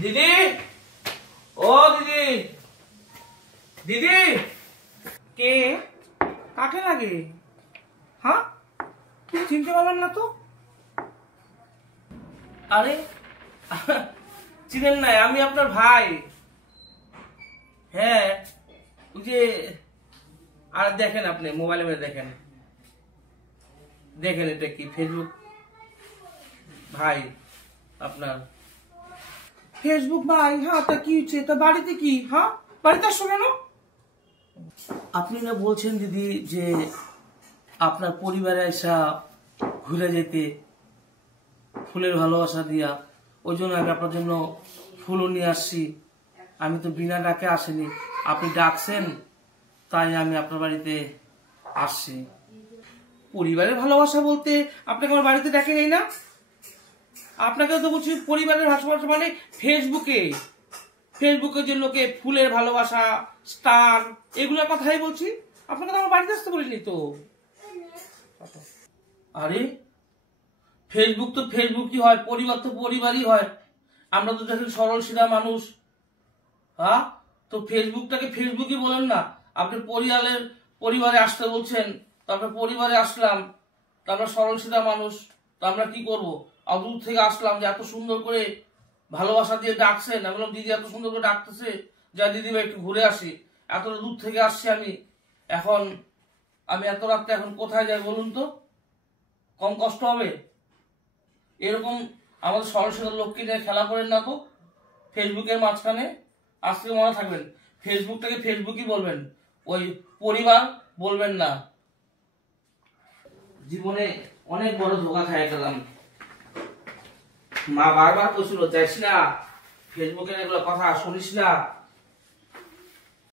দিদি, ও দিদি, দিদি, কে? কাকে লাগে? হ্যাঁ, চিনতে পারবেন না তো? আরে চিনেন নাই, আমি আপনার ভাই। হ্যাঁ, ওই যে, আর দেখেন আপনি মোবাইলে দেখেন, দেখেন এটা কি ফেসবুক ভাই আপনার। ফেসবুক ভাই? হ্যাঁ, তা কি হচ্ছে? তা বাড়িতে কি? হ্যাঁ, বাড়িতে আসছো কেন? আপনি না বলছেন দিদি যে আপনার পরিবারে এসা ঘুরে যেতে, ফুলের ভালোবাসা দিয়া, ওই জন্য আমি আপনার জন্য ফুলও নিয়ে আসছি। আমি তো বিনা ডাকে আসিনি, আপনি ডাকছেন তাই আমি আপনার বাড়িতে আসছি। পরিবারের ভালোবাসা বলতে আপনাকে আমার বাড়িতে ডাকে নেই না? আপনাকেও তো বলছি পরিবারের ভালোবাসা মানে ফেসবুকে, ফেসবুকে যে লোকে ফুলের ভালোবাসা, স্টার, এগুলোর কথাই বলছি। আপনাকে তো আমার বাড়িতে আসতে বলিনি তো। আরে ফেসবুক তো ফেসবুকই হয়, পরিবার তো পরিবারই হয়। আমরা তো দেখেন সরল সিধা মানুষ। হ্যাঁ, তো ফেসবুকটাকে ফেসবুকই বলেন না। আপনি পরিবারে আসতে বলছেন, তারপরে পরিবারে আসলাম, তারপর সরল সিধা মানুষ, তো আমরা কি করব? দূর থেকে আসলাম, যে এত সুন্দর করে ভালোবাসা দিয়ে ডাকছেন, আমি বললাম দিদি এত সুন্দর করে ডাকতেছে, যা দিদি ভাই একটু ঘুরে আসি। এত দূর থেকে আসছি আমি, এখন আমি এত রাত্রে এখন কোথায় যাই বলুন তো? কম কষ্ট হবে? এরকম আমাদের সরল সিধা লোককে নিয়ে খেলা করেন না তো ফেসবুকের মাঝখানে। আজকে মনে থাকবেন, ফেসবুকটাকে ফেসবুকই বলবেন, ওই পরিবার বলবেন না। জীবনে অনেক বড় ধোকা খাই গেলাম। মা বারবার বলছিল যাইস না, ফেসবুকের এগুলো কথা শুনিস না,